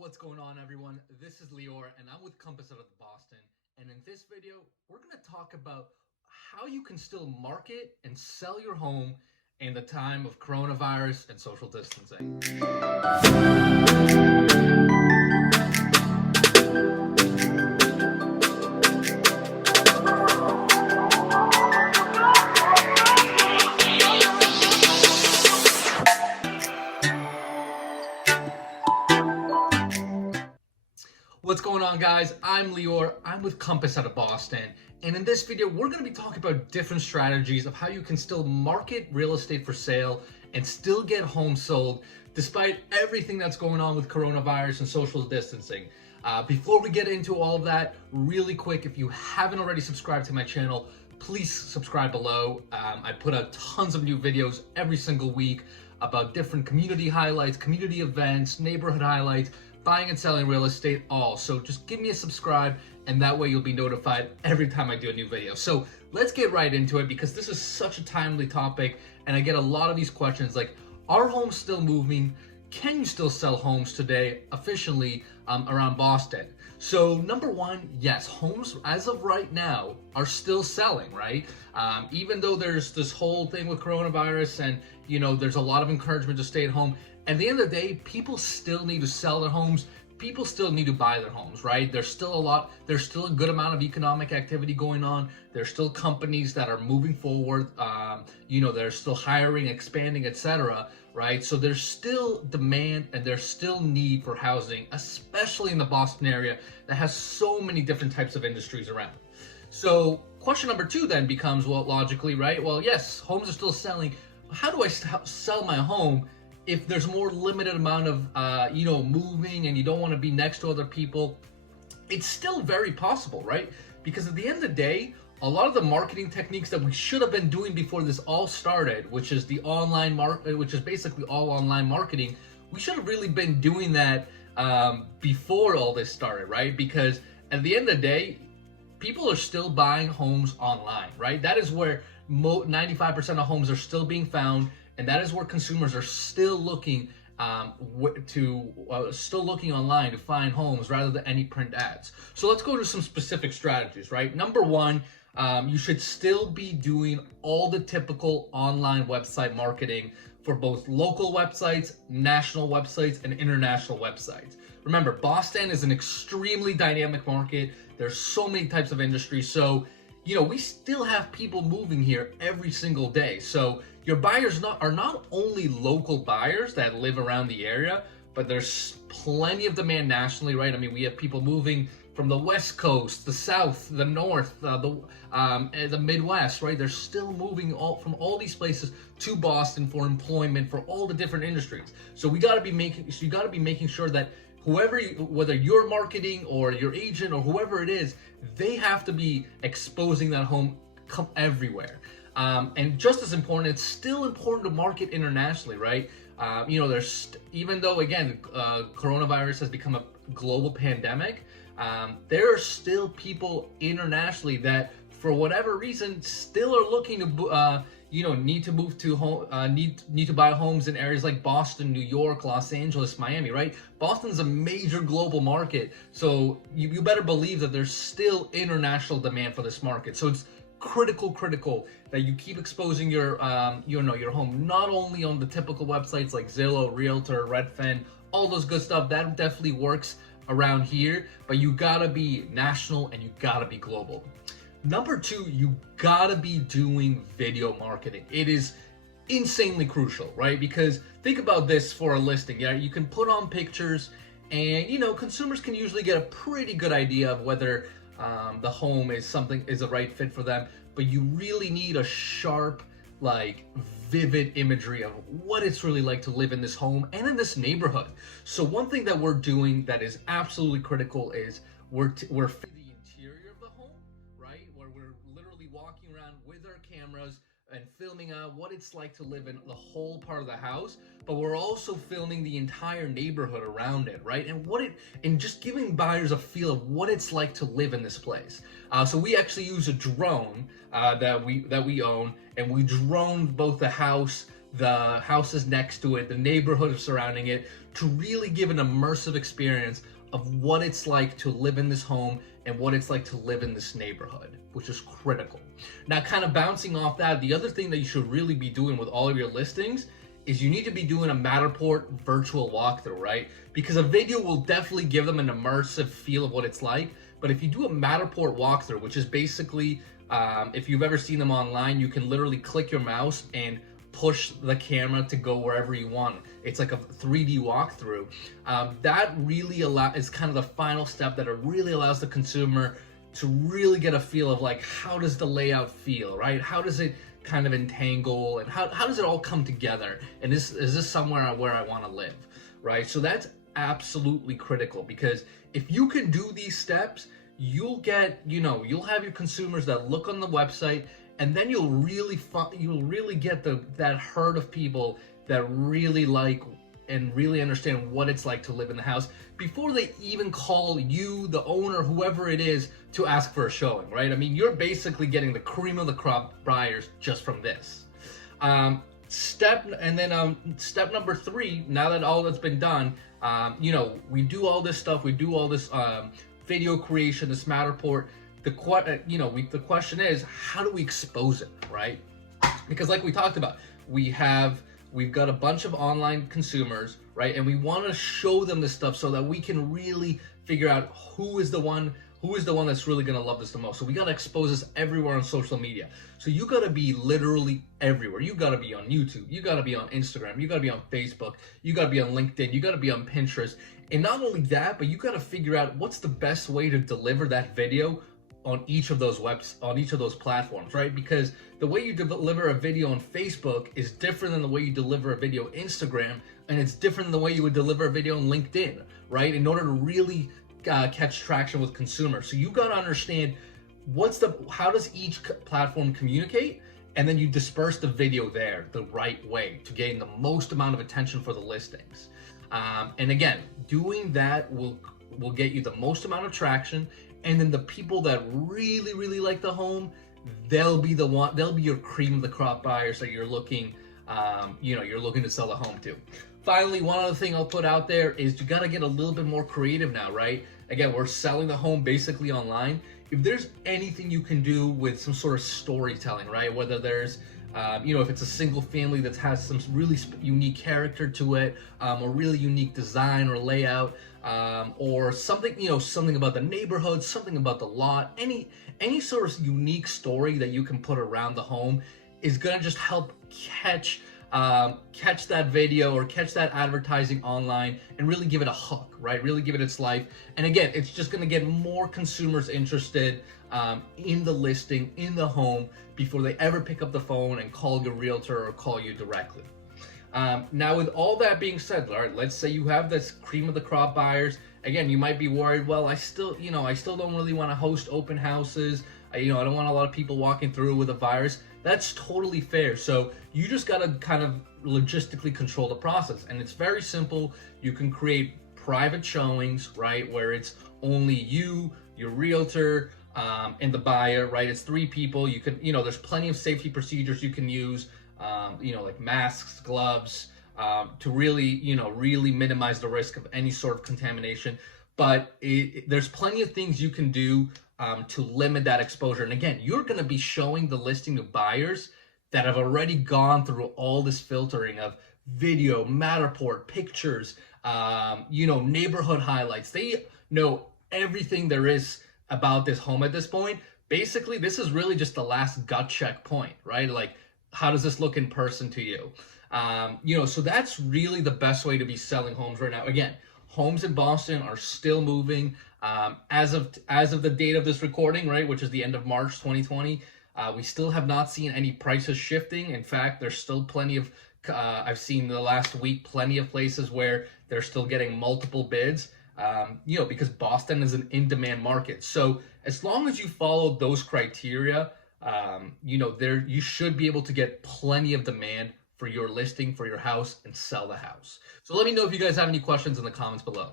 What's going on, everyone? This is Lior and I'm with Compass out of Boston. And in this video, we're going to talk about how you can still market and sell your home in the time of coronavirus and social distancing. What's going on, guys? I'm Lior. I'm with Compass out of Boston. And in this video, we're going to be talking about different strategies of how you can still market real estate for sale and still get homes sold despite everything that's going on with coronavirus and social distancing. Before we get into all of that, really quick, if you haven't already subscribed to my channel, please subscribe below. I put out tons of new videos every single week about different community highlights, community events, neighborhood highlights, buying and selling real estate, all. So just give me a subscribe and that way you'll be notified every time I do a new video. So let's get right into it because this is such a timely topic and I get a lot of these questions like, are homes still moving? Can you still sell homes today efficiently around Boston? So number one, yes, homes as of right now are still selling, right? Even though there's this whole thing with coronavirus and, there's a lot of encouragement to stay at home, at the end of the day, people still need to sell their homes. People still need to buy their homes, right? There's still a good amount of economic activity going on. There's still companies that are moving forward. They're still hiring, expanding, etc., right? So there's still demand and there's still need for housing, especially in the Boston area that has so many different types of industries around. So question number two then becomes, well, logically, right? Well, yes, homes are still selling. How do I sell my home if there's more limited amount of, moving and you don't want to be next to other people? It's still very possible, right? Because at the end of the day, a lot of the marketing techniques that we should have been doing before this all started, which is the online which is basically all online marketing, we should have really been doing that before all this started, right? Because at the end of the day, people are still buying homes online, right? That is where 95% of homes are still being found. And that is where consumers are still looking looking online to find homes rather than any print ads. So let's go to some specific strategies, right? Number one, you should still be doing all the typical online website marketing for both local websites, national websites, and international websites. Remember, Boston is an extremely dynamic market. There's so many types of industries. So, we still have people moving here every single day. So your buyers are not only local buyers that live around the area, but there's plenty of demand nationally, right? I mean, we have people moving from the West Coast, the South, the North, the Midwest, right? They're still moving from all these places to Boston for employment, for all the different industries. So you got to be making sure that whether you're marketing or your agent or whoever it is, they have to be exposing that home everywhere. And just as important, it's still important to market internationally, right? Even though, again, coronavirus has become a global pandemic, there are still people internationally that, for whatever reason, still are looking to, need to move to home, need to buy homes in areas like Boston, New York, Los Angeles, Miami, right? Boston's a major global market, so you better believe that there's still international demand for this market. So it's critical that you keep exposing your home, not only on the typical websites like Zillow, Realtor, Redfin, all those good stuff. That definitely works around here, but you gotta be national and you gotta be global. Number two, you gotta be doing video marketing. It is insanely crucial, right? Because think about this for a listing. Yeah, you can put on pictures and consumers can usually get a pretty good idea of whether the home is a right fit for them, but you really need a sharp, vivid imagery of what it's really like to live in this home and in this neighborhood. So one thing that we're doing that is absolutely critical is we're filming the interior of the home, right? Where we're literally walking around with our cameras and filming out what it's like to live in the whole part of the house, but we're also filming the entire neighborhood around it, right? And just giving buyers a feel of what it's like to live in this place. So we actually use a drone that we own, and we droned both the house, the houses next to it, the neighborhood surrounding it, to really give an immersive experience of what it's like to live in this home and what it's like to live in this neighborhood, which is critical. Now, kind of bouncing off that, the other thing that you should really be doing with all of your listings is you need to be doing a Matterport virtual walkthrough, right? Because a video will definitely give them an immersive feel of what it's like. But if you do a Matterport walkthrough, which is basically, if you've ever seen them online, you can literally click your mouse and push the camera to go wherever you want. It's like a 3D walkthrough. That really is kind of the final step that it really allows the consumer to really get a feel of like, how does the layout feel, right? How does it kind of entangle, and how does it all come together? And is this somewhere where I want to live, right? So that's absolutely critical, because if you can do these steps, you'll get, you'll have your consumers that look on the website, and then you'll really get that herd of people that really like and really understand what it's like to live in the house before they even call you, the owner, whoever it is, to ask for a showing, right? I mean, you're basically getting the cream of the crop buyers just from this. Step number 3, now that all that's been done, we do all this stuff, we do all this video creation, this Matterport. The question is, how do we expose it, right? Because like we talked about, we've got a bunch of online consumers, right? And we want to show them this stuff so that we can really figure out who is the one that's really going to love this the most. So we got to expose this everywhere on social media. So you got to be literally everywhere. You got to be on YouTube. You got to be on Instagram. You got to be on Facebook. You got to be on LinkedIn. You got to be on Pinterest. And not only that, but you got to figure out what's the best way to deliver that video on each of those platforms, right? Because the way you deliver a video on Facebook is different than the way you deliver a video on Instagram, and it's different than the way you would deliver a video on LinkedIn, right? In order to really catch traction with consumers. So you got to understand how does each platform communicate, and then you disperse the video there the right way to gain the most amount of attention for the listings. And again, doing that will get you the most amount of traction. And then the people that really, really like the home, they'll be your cream of the crop buyers that you're looking to sell a home to. Finally, one other thing I'll put out there is you got to get a little bit more creative now, right? Again, we're selling the home basically online. If there's anything you can do with some sort of storytelling, right? Whether there's if it's a single family that has some really unique character to it, or really unique design or layout, or something about the neighborhood, something about the lot, any sort of unique story that you can put around the home is gonna just help catch that video or catch that advertising online and really give it a hook, right? Really give it its life. And again, it's just gonna get more consumers interested in the listing, in the home, before they ever pick up the phone and call your realtor or call you directly. Now, with all that being said, all right, let's say you have this cream of the crop buyers. Again, you might be worried, well, I still don't really want to host open houses. I don't want a lot of people walking through with a virus. That's totally fair. So you just got to kind of logistically control the process. And it's very simple. You can create private showings, right, where it's only you, your realtor, and the buyer, right? It's 3 people. You can, there's plenty of safety procedures you can use, like masks, gloves, to really minimize the risk of any sort of contamination. But there's plenty of things you can do to limit that exposure. And again, you're going to be showing the listing to buyers that have already gone through all this filtering of video, Matterport, pictures, neighborhood highlights. They know everything there is about this home at this point. Basically, this is really just the last gut check point, right? Like, how does this look in person to you? So that's really the best way to be selling homes right now. Again, homes in Boston are still moving. As of the date of this recording, right, which is the end of March 2020, we still have not seen any prices shifting. In fact, there's still plenty of, I've seen the last week, plenty of places where they're still getting multiple bids, because Boston is an in-demand market. So as long as you follow those criteria, you should be able to get plenty of demand for your listing, for your house, and sell the house. So let me know if you guys have any questions in the comments below.